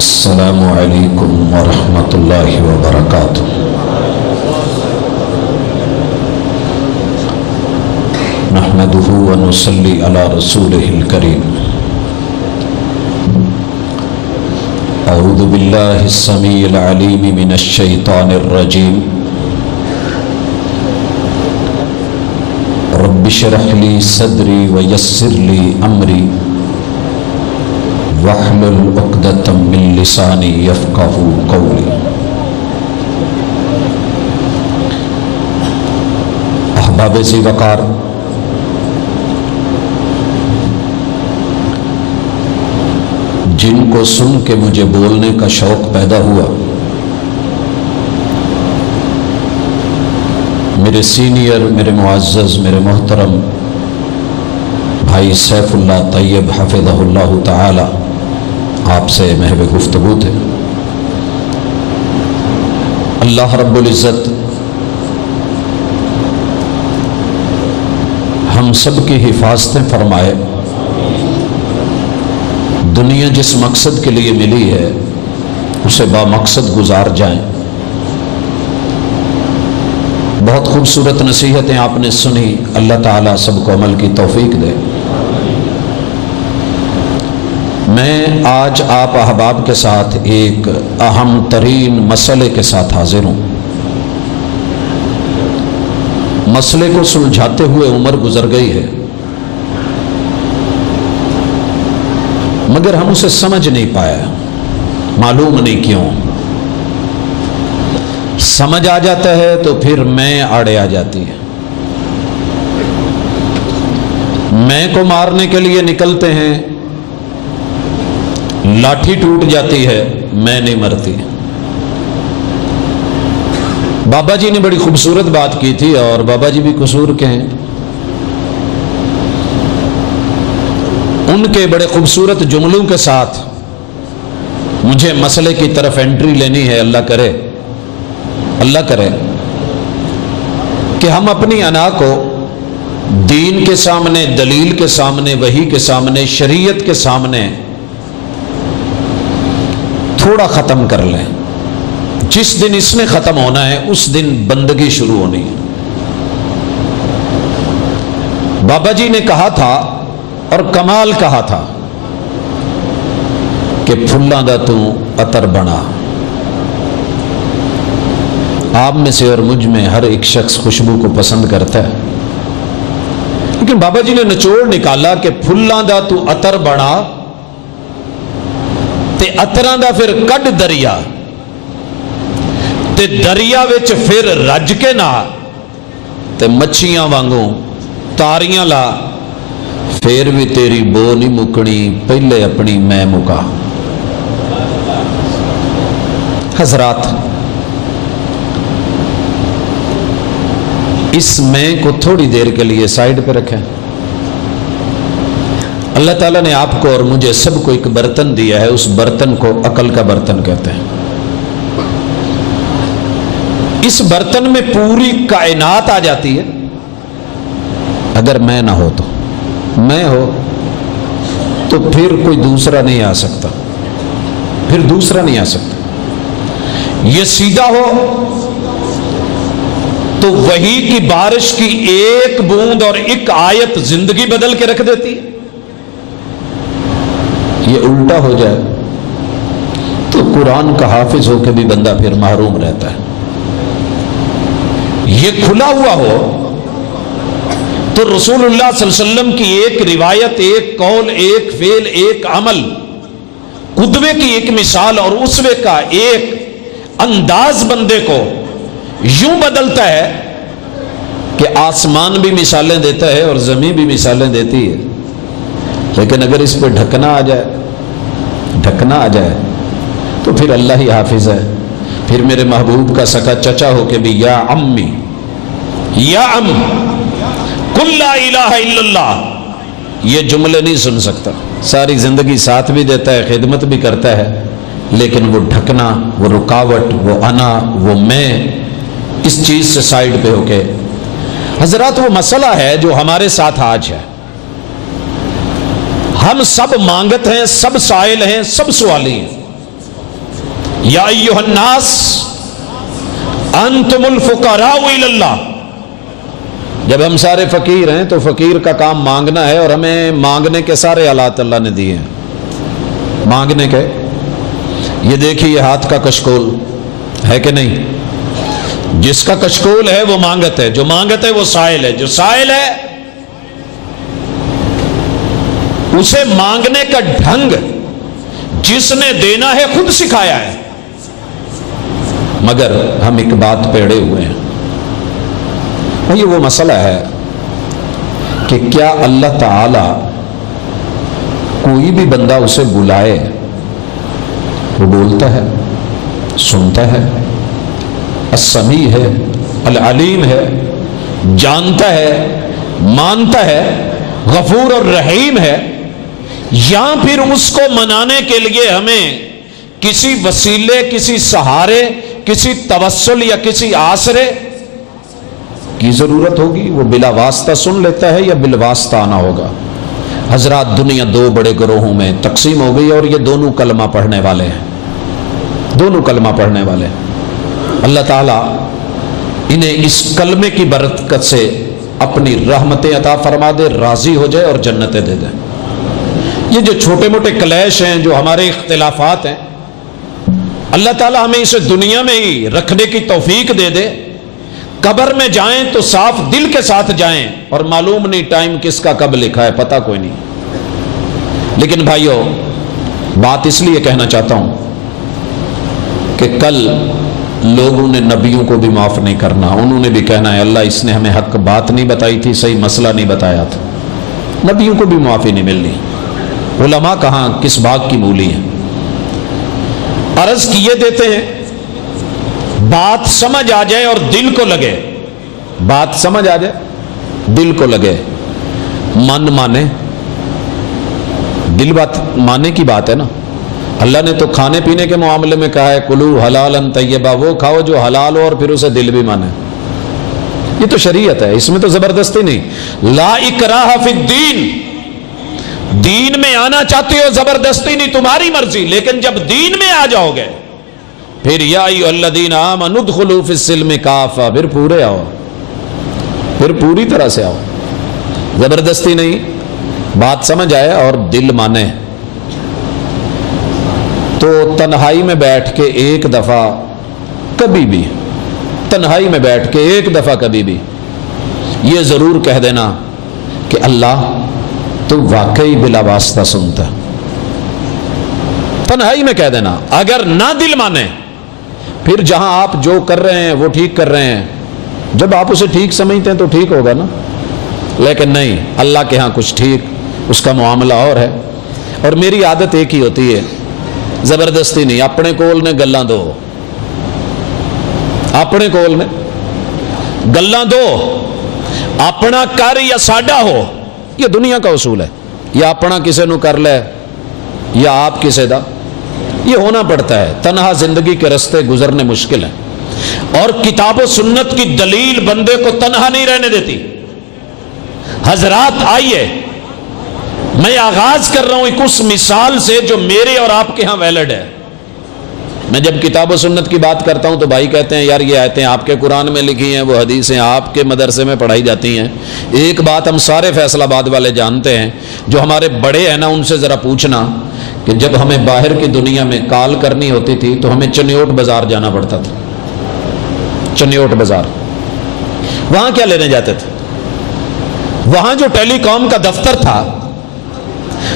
السلام علیکم ورحمۃ اللہ وبرکاتہ۔ نحمدہ ونصلی علی رسولہ الکریم۔ اعوذ باللہ السمیع العلیم من الشیطان الرجیم۔ رب اشرح لی صدری ویسر لی امری واحلل عقدۃ من لسانی یفقہوا قولی۔ احباب ذی وقار، جن کو سن کے مجھے بولنے کا شوق پیدا ہوا، میرے سینئر، میرے معزز، میرے محترم بھائی سیف اللہ طیب حفظہ اللہ تعالی، آپ سے محو گفتگو تھے۔ اللہ رب العزت ہم سب کی حفاظتیں فرمائے، دنیا جس مقصد کے لیے ملی ہے اسے بامقصد گزار جائیں۔ بہت خوبصورت نصیحتیں آپ نے سنی، اللہ تعالیٰ سب کو عمل کی توفیق دے۔ میں آج آپ احباب کے ساتھ ایک اہم ترین مسئلے کے ساتھ حاضر ہوں۔ مسئلے کو سلجھاتے ہوئے عمر گزر گئی ہے، مگر ہم اسے سمجھ نہیں پایا، معلوم نہیں کیوں۔ سمجھ آ جاتا ہے تو پھر میں آڑے آ جاتی ہے۔ میں کو مارنے کے لیے نکلتے ہیں، لاٹھی ٹوٹ جاتی ہے، میں نہیں مرتی۔ بابا جی نے بڑی خوبصورت بات کی تھی، اور بابا جی بھی قصور کے ہیں۔ ان کے بڑے خوبصورت جملوں کے ساتھ مجھے مسئلے کی طرف انٹری لینی ہے۔ اللہ کرے کہ ہم اپنی انا کو دین کے سامنے، دلیل کے سامنے، وحی کے سامنے، شریعت کے سامنے تھوڑا ختم کر لیں۔ جس دن اس نے ختم ہونا ہے اس دن بندگی شروع ہونی ہے۔ بابا جی نے کہا تھا اور کمال کہا تھا کہ پھلاں دا تو عطر بنا۔ آپ میں سے اور مجھ میں ہر ایک شخص خوشبو کو پسند کرتا ہے، لیکن بابا جی نے نچوڑ نکالا کہ پھلاں دا تو عطر بنا تے عطراں دا پھر کڈ دریا، تے دریا وچ پھر رج کے نہ تے مچھیاں وانگوں تاریاں لا، پھر بھی تیری بو نہیں مکنی، پہلے اپنی میں مکا۔ حضرات، اس میں کو تھوڑی دیر کے لیے سائیڈ پہ رکھیں۔ اللہ تعالیٰ نے آپ کو اور مجھے سب کو ایک برتن دیا ہے، اس برتن کو عقل کا برتن کہتے ہیں۔ اس برتن میں پوری کائنات آ جاتی ہے، اگر میں نہ ہو تو، میں ہو تو پھر کوئی دوسرا نہیں آ سکتا، پھر دوسرا نہیں آ سکتا۔ یہ سیدھا ہو تو وحی کی بارش کی ایک بوند اور ایک آیت زندگی بدل کے رکھ دیتی ہے۔ یہ الٹا ہو جائے تو قرآن کا حافظ ہو کے بھی بندہ پھر محروم رہتا ہے۔ یہ کھلا ہوا ہو تو رسول اللہ صلی اللہ علیہ وسلم کی ایک روایت، ایک قول، ایک فعل، ایک عمل، قدوے کی ایک مثال اور اسوے کا ایک انداز بندے کو یوں بدلتا ہے کہ آسمان بھی مثالیں دیتا ہے اور زمین بھی مثالیں دیتی ہے، لیکن اگر اس پہ ڈھکنا آ جائے تو پھر اللہ ہی حافظ ہے۔ پھر میرے محبوب کا سکا چچا ہو کے بھی یا امی یا ام قل لا الہ الا اللہ یہ جملے نہیں سن سکتا۔ ساری زندگی ساتھ بھی دیتا ہے، خدمت بھی کرتا ہے، لیکن وہ ڈھکنا، وہ رکاوٹ، وہ انا، وہ میں، اس چیز سے سائیڈ پہ ہو کے۔ حضرات، وہ مسئلہ ہے جو ہمارے ساتھ آج ہے۔ ہم سب مانگت ہیں، سب سائل ہیں، سب سوالی ہیں، یا ایھا الناس انتم الفقراء الی اللہ. جب ہم سارے فقیر ہیں تو فقیر کا کام مانگنا ہے، اور ہمیں مانگنے کے سارے آلات اللہ نے دیے ہیں مانگنے کے. یہ دیکھیے یہ ہاتھ کا کشکول ہے کہ نہیں؟ جس کا کشکول ہے وہ مانگت ہے، جو مانگت ہے وہ سائل ہے، جو سائل ہے اسے مانگنے کا ڈھنگ جس نے دینا ہے خود سکھایا ہے. مگر ہم ایک بات پیڑے ہوئے ہیں، یہ وہ مسئلہ ہے کہ کیا اللہ تعالی کوئی بھی بندہ اسے بلائے وہ بولتا ہے، سنتا ہے، السمیع ہے، العلیم ہے، جانتا ہے، مانتا ہے، غفور اور رحیم ہے؟ یا پھر اس کو منانے کے لیے ہمیں کسی وسیلے، کسی سہارے، کسی توسل یا کسی آسرے کی ضرورت ہوگی؟ وہ بلا واسطہ سن لیتا ہے یا بالواسطہ آنا ہوگا؟ حضرات دنیا دو بڑے گروہوں میں تقسیم ہو گئی، اور یہ دونوں کلمہ پڑھنے والے ہیں، دونوں کلمہ پڑھنے والے ہیں. اللہ تعالیٰ انہیں اس کلمے کی برکت سے اپنی رحمتیں عطا فرما دے، راضی ہو جائے اور جنتیں دے دے. یہ جو چھوٹے موٹے کلیش ہیں، جو ہمارے اختلافات ہیں، اللہ تعالیٰ ہمیں اسے دنیا میں ہی رکھنے کی توفیق دے دے. قبر میں جائیں تو صاف دل کے ساتھ جائیں، اور معلوم نہیں ٹائم کس کا کب لکھا ہے، پتہ کوئی نہیں. لیکن بھائیو، بات اس لیے کہنا چاہتا ہوں کہ کل لوگوں نے نبیوں کو بھی معاف نہیں کرنا، انہوں نے بھی کہنا ہے اللہ اس نے ہمیں حق بات نہیں بتائی تھی، صحیح مسئلہ نہیں بتایا تھا. نبیوں کو بھی معافی نہیں ملنی. علماء کہاں کس باغ کی مولی ہیں؟ عرض کیے دیتے ہیں بات سمجھ آ جائے اور دل کو لگے، بات سمجھ آ جائے دل کو لگے، من مانے. دل بات مانے کی بات ہے نا. اللہ نے تو کھانے پینے کے معاملے میں کہا ہے کلو حلالا طیبا، وہ کھاؤ جو حلال ہو اور پھر اسے دل بھی مانے. یہ تو شریعت ہے، اس میں تو زبردستی نہیں. لا اکراہ فی الدین، دین میں آنا چاہتے ہو زبردستی نہیں، تمہاری مرضی. لیکن جب دین میں آ جاؤ گے پھر یا ایھا الذین آمنوا ادخلوا فی السلم کافہ، پھر پورے آؤ، پھر پوری طرح سے آؤ، زبردستی نہیں. بات سمجھ آئے اور دل مانے. تو تنہائی میں بیٹھ کے ایک دفعہ کبھی بھی، تنہائی میں بیٹھ کے ایک دفعہ کبھی بھی یہ ضرور کہہ دینا کہ اللہ تو واقعی بلا واسطہ سنتا. تنہائی میں کہہ دینا. اگر نہ دل مانے پھر جہاں آپ جو کر رہے ہیں وہ ٹھیک کر رہے ہیں، جب آپ اسے ٹھیک سمجھتے ہیں تو ٹھیک ہوگا نا. لیکن نہیں، اللہ کے ہاں کچھ ٹھیک، اس کا معاملہ اور ہے. اور میری عادت ایک ہی ہوتی ہے، زبردستی نہیں. اپنے کول نے گلاں دو، اپنے کول نے گلاں دو، اپنا کر یا ساڈا ہو. یہ دنیا کا اصول ہے، یا اپنا کسے نو کر لے یا آپ کسے دا. یہ ہونا پڑتا ہے. تنہا زندگی کے رستے گزرنے مشکل ہیں، اور کتاب و سنت کی دلیل بندے کو تنہا نہیں رہنے دیتی. حضرات آئیے، میں آغاز کر رہا ہوں ایک اس مثال سے جو میرے اور آپ کے ہاں ویلڈ ہے. میں جب کتاب و سنت کی بات کرتا ہوں تو بھائی کہتے ہیں یار یہ آیتیں آپ کے قرآن میں لکھی ہیں، وہ حدیثیں آپ کے مدرسے میں پڑھائی جاتی ہیں. ایک بات ہم سارے فیصل آباد والے جانتے ہیں، جو ہمارے بڑے ہیں نا ان سے ذرا پوچھنا کہ جب ہمیں باہر کی دنیا میں کال کرنی ہوتی تھی تو ہمیں چنیوٹ بازار جانا پڑتا تھا. چنیوٹ بازار، وہاں کیا لینے جاتے تھے؟ وہاں جو ٹیلی کام کا دفتر تھا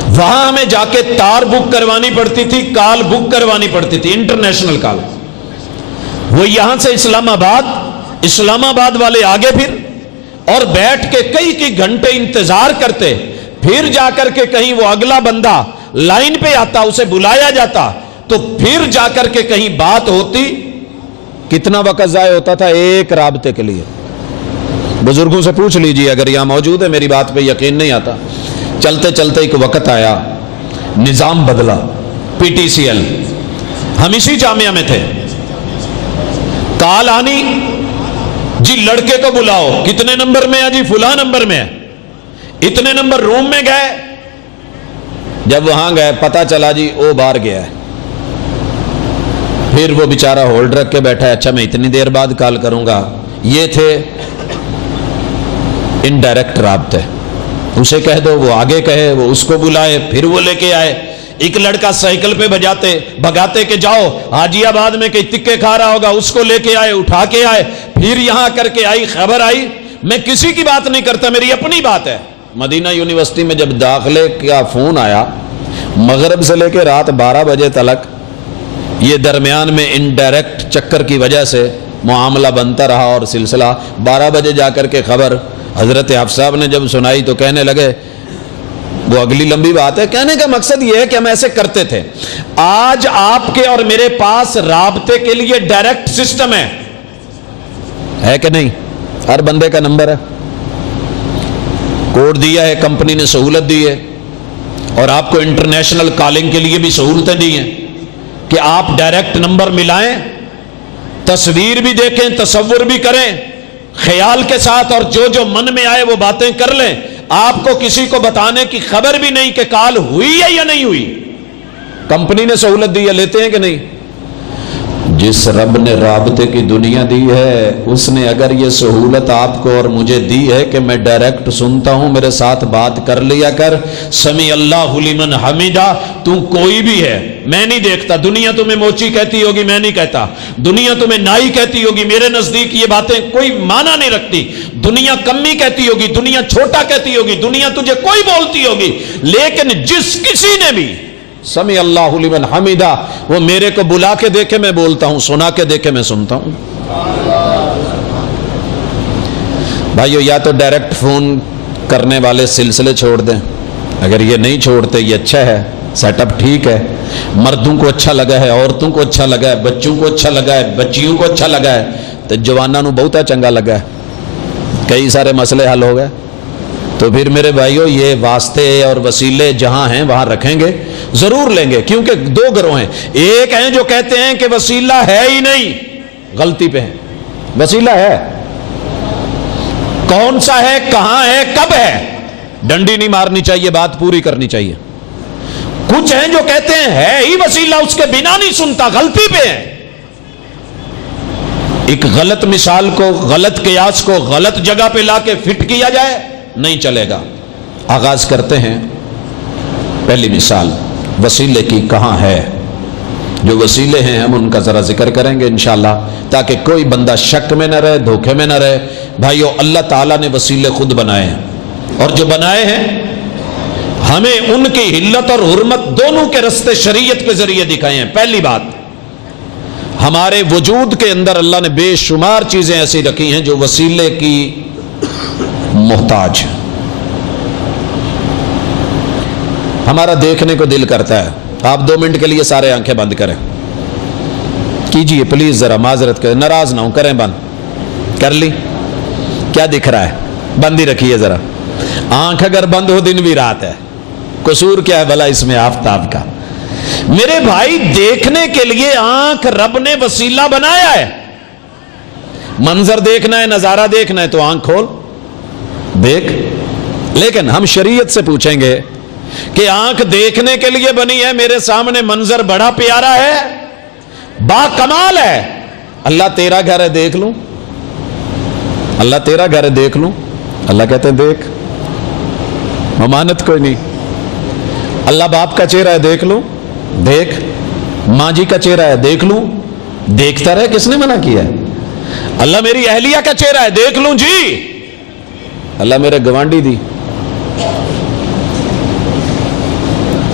وہاں ہمیں جا کے تار بک کروانی پڑتی تھی، کال بک کروانی پڑتی تھی، انٹرنیشنل کال. وہ یہاں سے اسلام آباد والے آگے پھر اور بیٹھ کے کئی گھنٹے انتظار کرتے، پھر جا کر کے کہیں وہ اگلا بندہ لائن پہ آتا، اسے بلایا جاتا، تو پھر جا کر کے کہیں بات ہوتی. کتنا وقت ضائع ہوتا تھا ایک رابطے کے لیے. بزرگوں سے پوچھ لیجیے اگر یہاں موجود ہے، میری بات پہ یقین نہیں آتا. چلتے چلتے ایک وقت آیا، نظام بدلا، پی ٹی سی ایل، ہم اسی جامعہ میں تھے. کال آنی، جی لڑکے کو بلاؤ، کتنے نمبر میں ہے؟ جی فلاں نمبر میں ہے. اتنے نمبر روم میں گئے. جب وہاں گئے پتہ چلا جی وہ باہر گیا ہے. پھر وہ بیچارہ ہولڈ رکھ کے بیٹھا ہے، اچھا میں اتنی دیر بعد کال کروں گا. یہ تھے انڈائریکٹ رابطے. اسے کہہ دو، وہ آگے کہے، وہ اس کو بلائے، پھر وہ لے کے آئے. ایک لڑکا سائیکل پہ بھگاتے کہ جاؤ حاجی آباد میں کئی تکے کھا رہا ہوگا، اس کو لے کے آئے، اٹھا کے آئے، پھر یہاں کر کے آئی خبر آئی. میں کسی کی بات نہیں کرتا، میری اپنی بات ہے. مدینہ یونیورسٹی میں جب داخلے کا فون آیا، مغرب سے لے کے رات 12 بجے تلک یہ درمیان میں انڈائریکٹ چکر کی وجہ سے معاملہ بنتا رہا، اور سلسلہ 12 بجے جا کر کے خبر حضرت حافظ صاحب نے جب سنائی تو کہنے لگے، وہ اگلی لمبی بات ہے، کہنے کا مقصد یہ ہے کہ ہم ایسے کرتے تھے. آج آپ کے اور میرے پاس رابطے کے لیے ڈائریکٹ سسٹم ہے کہ نہیں؟ ہر بندے کا نمبر ہے، کوڈ دیا ہے، کمپنی نے سہولت دی ہے، اور آپ کو انٹرنیشنل کالنگ کے لیے بھی سہولتیں دی ہیں کہ آپ ڈائریکٹ نمبر ملائیں، تصویر بھی دیکھیں، تصور بھی کریں خیال کے ساتھ، اور جو من میں آئے وہ باتیں کر لیں. آپ کو کسی کو بتانے کی خبر بھی نہیں کہ کال ہوئی ہے یا نہیں ہوئی. کمپنی نے سہولت دی ہے، لیتے ہیں کہ نہیں؟ جس رب نے رابطے کی دنیا دی ہے، اس نے اگر یہ سہولت آپ کو اور مجھے دی ہے کہ میں ڈائریکٹ سنتا ہوں، میرے ساتھ بات کر لیا کر، سمی اللہ لمن حمیدہ. تو کوئی بھی ہے، میں نہیں دیکھتا، دنیا تمہیں موچی کہتی ہوگی، میں نہیں کہتا، دنیا تمہیں نائی کہتی ہوگی، میرے نزدیک یہ باتیں کوئی معنی نہیں رکھتی. دنیا کمی کہتی ہوگی، دنیا چھوٹا کہتی ہوگی، دنیا تجھے کوئی بولتی ہوگی، لیکن جس کسی نے بھی سمی اللہ لمن حمیدہ، وہ میرے کو بلا کے دیکھے میں بولتا ہوں، سنا کے دیکھے میں سنتا ہوں. بھائیو، یا تو ڈائریکٹ فون کرنے والے سلسلے چھوڑ دیں، اگر یہ نہیں چھوڑتے یہ اچھا ہے، سیٹ اپ ٹھیک ہے، مردوں کو اچھا لگا ہے، عورتوں کو اچھا لگا ہے، بچوں کو اچھا لگا ہے، بچیوں کو اچھا لگا ہے، تو جوانوں نو بہت چنگا لگا ہے، کئی سارے مسئلے حل ہو گئے. تو پھر میرے بھائیو، یہ واسطے اور وسیلے جہاں ہیں وہاں رکھیں گے، ضرور لیں گے، کیونکہ دو گروہ ہیں. ایک ہیں جو کہتے ہیں کہ وسیلہ ہے ہی نہیں، غلطی پہ ہیں. وسیلہ ہے، کون سا ہے، کہاں ہے، کب ہے، ڈنڈی نہیں مارنی چاہیے، بات پوری کرنی چاہیے. کچھ ہیں جو کہتے ہیں ہے ہی وسیلہ، اس کے بنا نہیں سنتا، غلطی پہ ہیں. ایک غلط مثال کو، غلط قیاس کو غلط جگہ پہ لا کے فٹ کیا جائے، نہیں چلے گا. آغاز کرتے ہیں. پہلی مثال وسیلے کی کہاں ہے. جو وسیلے ہیں ہم ان کا ذرا ذکر کریں گے انشاءاللہ، تاکہ کوئی بندہ شک میں نہ رہے، دھوکے میں نہ رہے. بھائیو، اللہ تعالیٰ نے وسیلے خود بنائے ہیں، اور جو بنائے ہیں ہمیں ان کی حلت اور حرمت دونوں کے رستے شریعت کے ذریعے دکھائے ہیں. پہلی بات، ہمارے وجود کے اندر اللہ نے بے شمار چیزیں ایسی رکھی ہیں جو وسیلے کی محتاج ہیں. ہمارا دیکھنے کو دل کرتا ہے. آپ 2 منٹ کے لیے سارے آنکھیں بند کریں، کیجئے پلیز، ذرا معذرت کریں، ناراض نہ ہوں، کریں بند. کر لی؟ کیا دکھ رہا ہے؟ بند ہی رکھیے ذرا. آنکھ اگر بند ہو دن بھی رات ہے، قصور کیا ہے بھلا اس میں آفتاب کا؟ میرے بھائی، دیکھنے کے لیے آنکھ رب نے وسیلہ بنایا ہے. منظر دیکھنا ہے، نظارہ دیکھنا ہے تو آنکھ کھول دیکھ. لیکن ہم شریعت سے پوچھیں گے کہ آنکھ دیکھنے کے لیے بنی ہے، میرے سامنے منظر بڑا پیارا ہے، با کمال ہے، اللہ تیرا گھر ہے دیکھ لوں، اللہ تیرا گھر ہے دیکھ لوں. اللہ کہتے ہیں دیکھ، ممانت کوئی نہیں. اللہ باپ کا چہرہ ہے دیکھ لوں، دیکھ. ماں جی کا چہرہ ہے دیکھ لوں، دیکھتا رہے، کس نے منع کیا ہے؟ اللہ میری اہلیہ کا چہرہ ہے دیکھ لوں جی، اللہ میرے گوانڈی دی.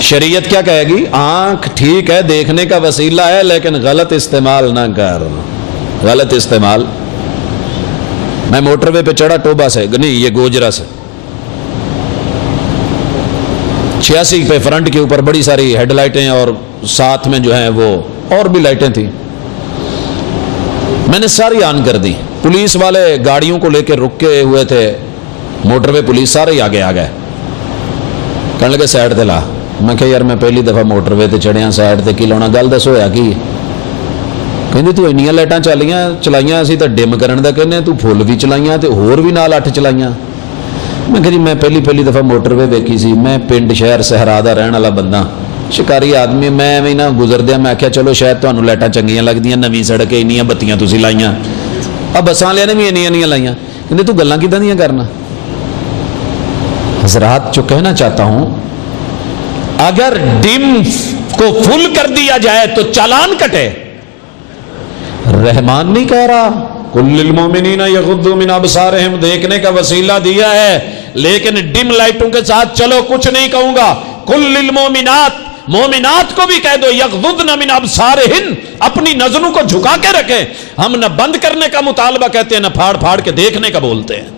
شریعت کیا کہے گی؟ آنکھ ٹھیک ہے، دیکھنے کا وسیلہ ہے، لیکن غلط استعمال نہ کر. غلط استعمال. میں موٹر وے پہ چڑھا ٹوبا سے، نہیں یہ گوجرا سے، 86 پہ فرنٹ کے اوپر بڑی ساری ہیڈ لائٹیں اور ساتھ میں جو ہیں وہ اور بھی لائٹیں تھیں. میں نے ساری آن کر دی. پولیس والے گاڑیوں کو لے کے رکے ہوئے تھے، موٹر وے پولیس سارے ہی آگے آ گئے. کہنے لگے سائڈ تے لا. میں کہ یار میں پہلی دفعہ موٹر وے تے چڑھیا، سائڈ تے کی لاؤنا، گل دس ہویا کی؟ کہندے تو انیاں لائٹاں چلائیاں اسی تے ڈم کرن دا کہنے، تو فل بھی چلائیاں تے ہور بھی نال 8 چلائیاں. میں کہ جی میں پہلی دفعہ موٹر وے ویکھی سی، میں پنڈ شہر صحرا دا رہن والا بندہ، شکاری آدمی میں بھی نہ گزر دیا، میں کیا چلو شاید تمہیں لائٹاں چنگیاں لگدیاں، نویں سڑک انیاں بتیاں تسی لائیاں، اب بساں والے نے بھی انیاں لائیاں، کہ تو گلاں کداں دیاں کرنا۔ حضرات جو کہنا چاہتا ہوں، اگر ڈم کو فل کر دیا جائے تو چالان کٹے۔ رحمان نہیں کہہ رہا کل للمومنین یغضوا من ابصارہم، دیکھنے کا وسیلہ دیا ہے، لیکن ڈم لائٹوں کے ساتھ چلو کچھ نہیں کہوں گا۔ کل للمومنات، مومنات کو بھی کہہ دو یغضضن من ابصارہن، اپنی نظروں کو جھکا کے رکھیں۔ ہم نہ بند کرنے کا مطالبہ کہتے ہیں، نہ پھاڑ پھاڑ کے دیکھنے کا بولتے ہیں۔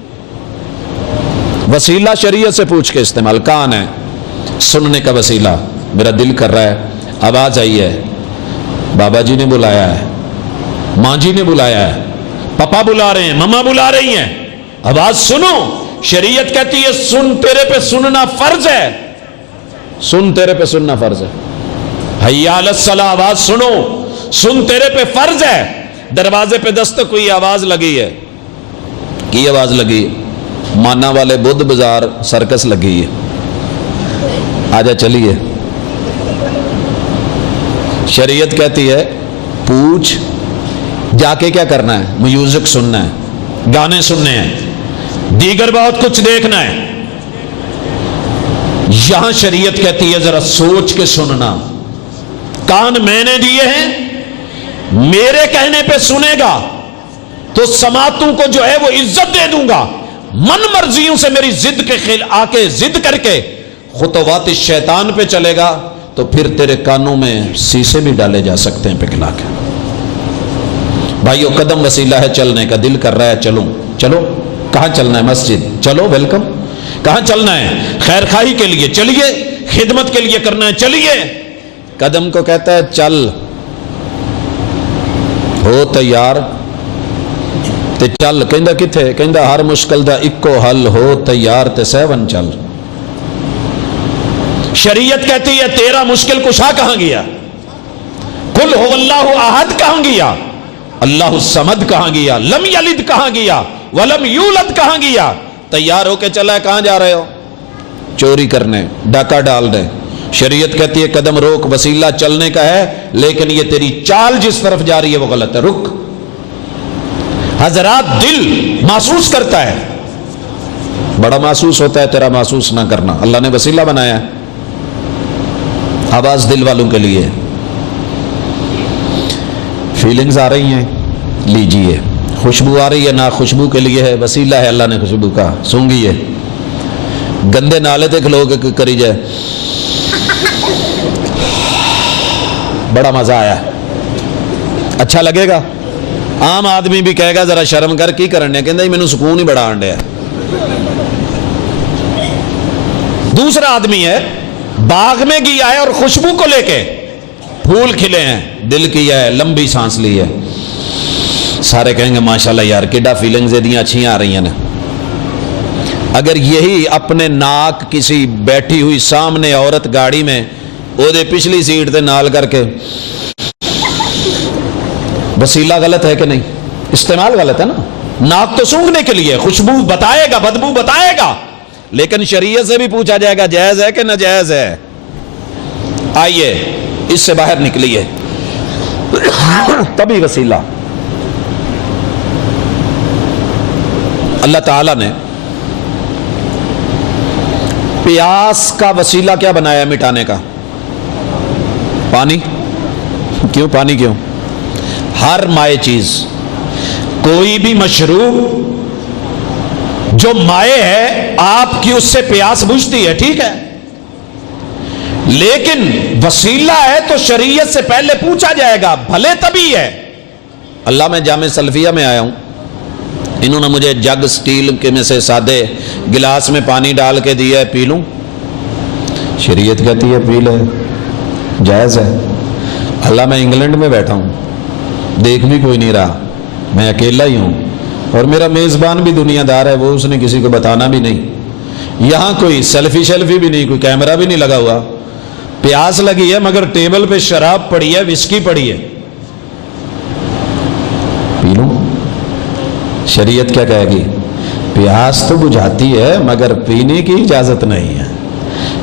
وسیلہ شریعت سے پوچھ کے استعمال، کان ہے سننے کا وسیلہ، میرا دل کر رہا ہے، آواز آئی ہے، بابا جی نے بلایا ہے، ماں جی نے بلایا ہے، پاپا بلا رہے ہیں، ماما بلا رہی ہیں، آواز سنو۔ شریعت کہتی ہے سن، تیرے پہ سننا فرض ہے، سن تیرے پہ سننا فرض ہے۔ حی علی الصلاۃ، آواز سنو، سن تیرے پہ فرض ہے۔ دروازے پہ دستک ہوئی، آواز لگی ہے، کی آواز لگی ہے؟ مانا والے بدھ بازار سرکس لگی ہے، آجا چلیے۔ شریعت کہتی ہے پوچھ، جا کے کیا کرنا ہے؟ میوزک سننا ہے، گانے سننے ہیں، دیگر بہت کچھ دیکھنا ہے۔ یہاں شریعت کہتی ہے ذرا سوچ کے سننا۔ کان میں نے دیے ہیں، میرے کہنے پہ سنے گا تو سماعتوں کو جو ہے وہ عزت دے دوں گا۔ من مرضیوں سے میری ضد کے آ کے ضد کر کے خطوات شیطان پہ چلے گا تو پھر تیرے کانوں میں سیسے بھی ڈالے جا سکتے ہیں پگھلا کے۔ بھائیو، قدم وسیلہ ہے چلنے کا، دل کر رہا ہے چلوں، چلو۔ کہاں چلنا ہے؟ مسجد، چلو، ویلکم۔ کہاں چلنا ہے؟ خیر خواہی کے لیے چلیے، خدمت کے لیے کرنا ہے چلیے۔ قدم کو کہتا ہے چل، ہو تیار تے چل۔ کہندا کتھے؟ کہندا ہر مشکل دا اکو حل، ہو تیار تے سیون چل۔ شریعت کہتی ہے تیرا مشکل کشا کہاں گیا؟ قل هو اللہ احد کہاں گیا؟ اللہ الصمد کہاں گیا؟ لم یلد کہاں گیا؟ ولم یولد کہاں گیا؟ تیار ہو کے چلا ہے، کہاں جا رہے ہو؟ چوری کرنے، ڈاکہ ڈالنے۔ شریعت کہتی ہے قدم روک، وسیلہ چلنے کا ہے لیکن یہ تیری چال جس طرف جا رہی ہے وہ غلط ہے، رک۔ حضرات، دل محسوس کرتا ہے، بڑا محسوس ہوتا ہے، تیرا محسوس نہ کرنا۔ اللہ نے وسیلہ بنایا ہے۔ آواز دل والوں کے لیے، فیلنگز آ رہی ہیں، لیجئے۔ خوشبو آ رہی ہے، نا خوشبو کے لیے ہے، وسیلہ ہے اللہ نے خوشبو کا، سونگیے۔ گندے نالے تک لوگ کری جائے، بڑا مزہ آیا، اچھا لگے گا۔ عام آدمی بھی کہے گا ذرا شرم کر کی کرنے، کہندا مینوں سکون ہی بڑا آنڈیا۔ دوسرا آدمی ہے باغ میں گیا ہے اور خوشبو کو لے کے، پھول کھلے ہیں، دل کیا ہے، لمبی سانس لی ہے، سارے کہیں گے ماشاءاللہ یار کیڈا فیلنگز دیاں اچھیاں آ رہی ہیں۔ اگر یہی اپنے ناک کسی بیٹھی ہوئی سامنے عورت گاڑی میں او دے پچھلی سیٹ تے نال کر کے، وسیلہ غلط ہے کہ نہیں؟ استعمال غلط ہے نا۔ ناک تو سونگھنے کے لیے، خوشبو بتائے گا، بدبو بتائے گا، لیکن شریعت سے بھی پوچھا جائے گا جائز ہے کہ ناجائز ہے۔ آئیے اس سے باہر نکلیے، تبھی وسیلہ۔ اللہ تعالیٰ نے پیاس کا وسیلہ کیا بنایا مٹانے کا؟ پانی۔ کیوں پانی؟ کیوں؟ ہر مائع چیز، کوئی بھی مشروب جو مائع ہے آپ کی اس سے پیاس بجھتی ہے، ٹھیک ہے، لیکن وسیلہ ہے تو شریعت سے پہلے پوچھا جائے گا، بھلے تبھی ہے۔ اللہ میں جامع سلفیہ میں آیا ہوں، انہوں نے مجھے جگ سٹیل کے میں سے سادے گلاس میں پانی ڈال کے دیا ہے، پی لوں؟ شریعت کہتی ہے پی لے، جائز ہے۔ اللہ میں انگلینڈ میں بیٹھا ہوں، دیکھ بھی کوئی نہیں رہا، میں اکیلا ہی ہوں، اور میرا میزبان بھی دنیا دار ہے، وہ اس نے کسی کو بتانا بھی نہیں، یہاں کوئی سیلفی بھی نہیں، کوئی کیمرہ بھی نہیں لگا ہوا، پیاس لگی ہے مگر ٹیبل پہ شراب پڑی ہے، وسکی پڑی ہے، پی لوں؟ شریعت کیا کہے گی؟ پیاس تو بجھاتی ہے مگر پینے کی اجازت نہیں ہے۔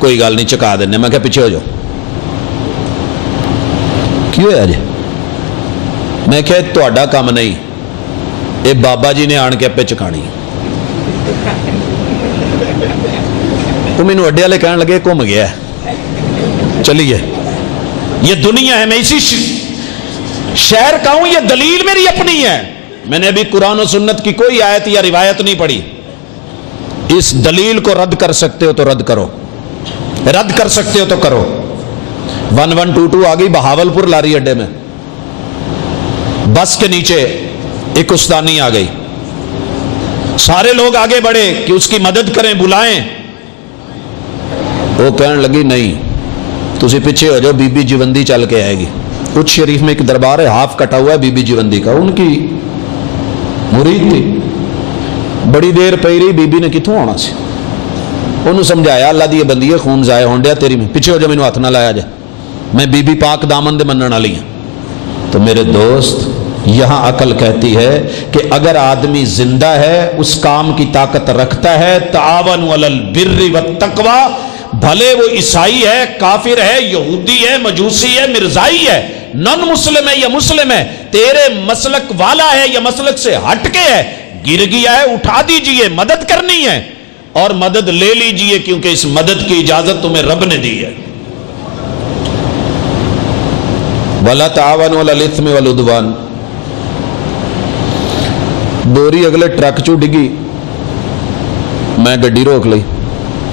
کوئی گل نہیں چکا دینے. میں کہا پیچھے ہو جاؤ. کی ہویا جی؟ میں کہا تہاڈا کام نہیں, یہ بابا جی نے آن کے اپے چکانی. تو مینوں اڈے والے کہن لگے گھوم گیا ہے, چلیے یہ دنیا ہے, میں اسی شہر کا ہوں, یہ دلیل میری اپنی ہے. میں نے ابھی قرآن و سنت کی کوئی آیت یا روایت نہیں پڑھی. اس دلیل کو رد کر سکتے ہو تو رد کرو, رد کر سکتے ہو تو کرو. 1122 آ گئی بہاولپور لاری اڈے میں, بس کے نیچے ایک استانی آ گئی. سارے لوگ آگے بڑھے کہ اس کی مدد کریں, بلائیں. وہ کہنے لگی نہیں تسی پیچھے ہو جاؤ, بی بی جیوندی چل کے آئے گی. کچھ شریف میں ایک دربار ہے, ہاف کٹا ہوا ہے بی بی جیوندی کا, ان کی مرید تھی. بڑی دیر پئی رہی, بی بی نے کتوں آنا سی. انہوں سمجھایا اللہ دی بندی ہے, خون ضائع ہون ڈیا تیری میں, پیچھے ہو جا, مینوں ہاتھ نہ لایا جائے, میں بی بی پاک دامن دے منن والی ہوں. تو میرے دوست یہاں عقل کہتی ہے کہ اگر آدمی زندہ ہے, اس کام کی طاقت رکھتا ہے, تعاون علی البر والتقوی, بھلے وہ عیسائی ہے, کافر ہے, یہودی ہے, مجوسی ہے, مرزائی ہے, نن مسلم ہے یا مسلم ہے, تیرے مسلک والا ہے یا مسلک سے ہٹ کے ہے, گر گیا ہے, اٹھا دیجئے, مدد کرنی ہے اور مدد لے لیجئے, کیونکہ اس مدد کی اجازت تمہیں رب نے دی ہے. وَلَا تَعَاوَنُوا عَلَى الْإِثْمِ وَالْعُدْوَانِ. بوری اگلے ٹرک چو ڈگی, میں گڈی روک لی.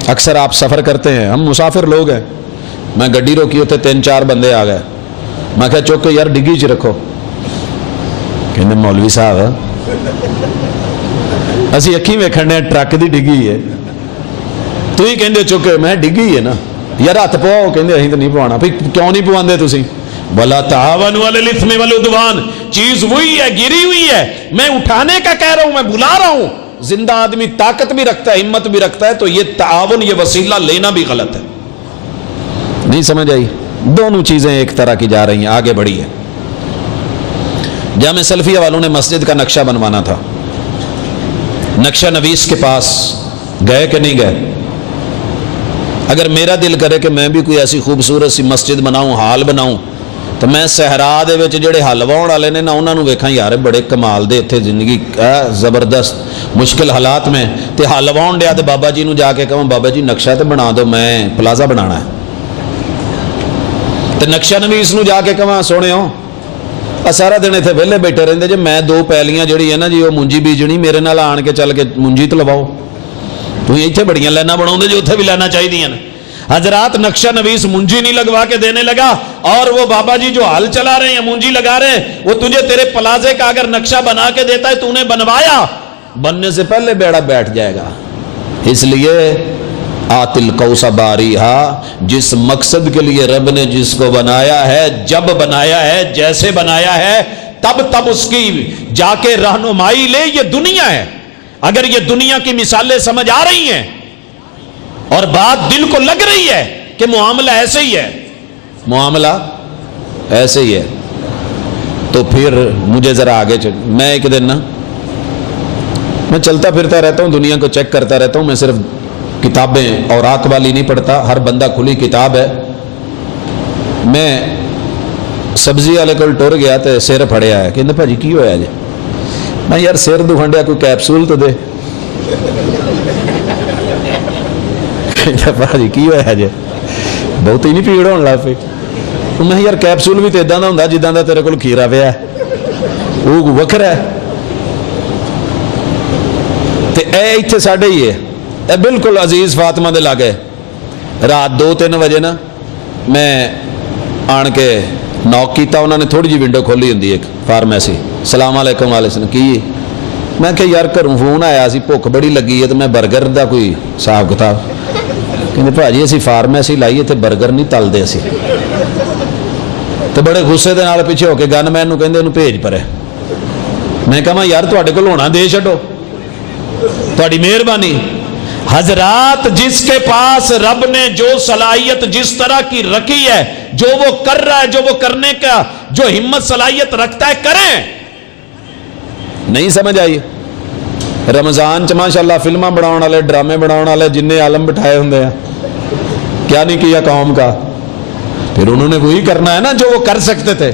اکثر آپ سفر کرتے ہیں, ہم مسافر لوگ ہیں. میں گڈی روکی, ہوتے 3-4 بندے آ گئے. میں کہا چوک کے یار ڈگی چ رکھو. کہنے مولوی صاحب اسی اکھی ویکھنے ٹرک دی ڈگی ہے, تو ہی کہندے چوکے, میں ڈگی ہے نا یار ہاتھ پواؤ. کہندے اہیں تو نہیں پوانا. بھئی کیوں نہیں پواندے تسی؟ وَلَا تَعَاوَنُوا عَلَى الْإِثْمِ وَالْعُدْوَانِ. چیز وہی ہے, گری ہوئی ہے, میں اٹھانے کا کہہ رہا ہوں, میں بلا رہا ہوں. زندہ آدمی طاقت بھی رکھتا ہے, ہمت بھی رکھتا ہے, تو یہ تعاون, یہ وسیلہ لینا بھی غلط ہے. نہیں سمجھ آئی؟ دونوں چیزیں ایک طرح کی جا رہی ہیں, آگے بڑھی ہے. جامع سلفیہ والوں نے مسجد کا نقشہ بنوانا تھا. نقشہ نویس کے پاس گئے کہ نہیں گئے؟ اگر میرا دل کرے کہ میں بھی کوئی ایسی خوبصورت سی مسجد بناؤں, حال بناؤں, تو میں صحرا دے وچ جڑے حل واؤن والے نے نا, انہاں نوں ویکھاں یار بڑے کمال دے اتھے زندگی زبردست مشکل حالات میں, تے حل واؤن ڈیا, تے بابا جی نوں جا کے کہاں بابا جی نقشہ تے بنا دو, میں پلازا بنانا ہے. تے نقشہ نویس نوں جا کے کہاں سونے ہو سارا دن اتنے ویلے بیٹھے رہتے جی, میں 2 پیلیاں جڑی ہے نا جی وہ مونجی بیجنی, میرے نال آن کے چل کے مونجی تو لواؤ. تھی اتنے بڑیاں لائناں بناؤ جو اتنے بھی لینا چاہیے. حضرات نقشہ نویس مونجی نہیں لگوا کے دینے لگا, اور وہ بابا جی جو حل چلا رہے ہیں, مونجی لگا رہے ہیں, وہ تجھے تیرے پلازے کا اگر نقشہ بنا کے دیتا ہے, تو نے بنوایا, بننے سے پہلے بیڑا بیٹھ جائے گا. اس لیے آتل قوس باریہا, جس مقصد کے لیے رب نے جس کو بنایا ہے, جب بنایا ہے, جیسے بنایا ہے, تب اس کی جا کے رہنمائی لے. یہ دنیا ہے. اگر یہ دنیا کی مثالیں سمجھ آ رہی ہیں اور بات دل کو لگ رہی ہے کہ معاملہ ایسے ہی ہے, معاملہ ایسے ہی ہے, تو پھر مجھے ذرا آگے چل. میں ایک دن نا میں چلتا پھرتا رہتا ہوں, دنیا کو چیک کرتا رہتا ہوں. میں صرف کتابیں اور آنکھ والی نہیں پڑھتا, ہر بندہ کھلی کتاب ہے. میں سبزی والے کو ٹر گیا تو سر پھڑیا ہے. کہتے بھاجی کی ہویا جی؟ میں یار سر دکھن ڈیا, کوئی کیپسول تو دے. بھاجی کی ہوا جی؟ بہت ہی نہیں پیڑ ہونے لگ پی. میں یار کیپسول بھی تو ادا کا ہوں جدا کا تیرے کو کھیرا پیا, وہ وکھرا ہے. اے اتنے ساڈے ہی ہے, اے بالکل عزیز فاطمہ دے لاگے. رات 2-3 بجے نا میں آن کے نوک کیتا, انہوں نے تھوڑی جی ونڈو کھولی ہوں ایک فارمیسی. السلام علیکم والے سن کی. میں کہ یار گھروں فون آیا سی, بھوک بڑی لگی ہے, تو میں برگر دا کوئی حساب کتاب. کہتے بھاجی اسی فارمیسی لائیے تے برگر نہیں تلتے اسی. تو بڑے غصے دے نال پیچھے ہو کے گن مین نوں کہندے انہوں بھیج پرے. میں کہا یار تواڈے کول ہونا دے چھڈو, تواڈی مہربانی. حضرات جس کے پاس رب نے جو صلاحیت جس طرح کی رکھی ہے, جو وہ کر رہا ہے, جو وہ کرنے کا جو ہمت صلاحیت رکھتا ہے, کریں. نہیں سمجھ آئی؟ رمضان چ ماشاءاللہ فلماں بناؤن والے, ڈرامے بناؤن والے جننے عالم بٹھائے ہوندے ہیں, کیا نہیں کیا قوم کا؟ پھر انہوں نے وہی کرنا ہے نا جو وہ کر سکتے تھے.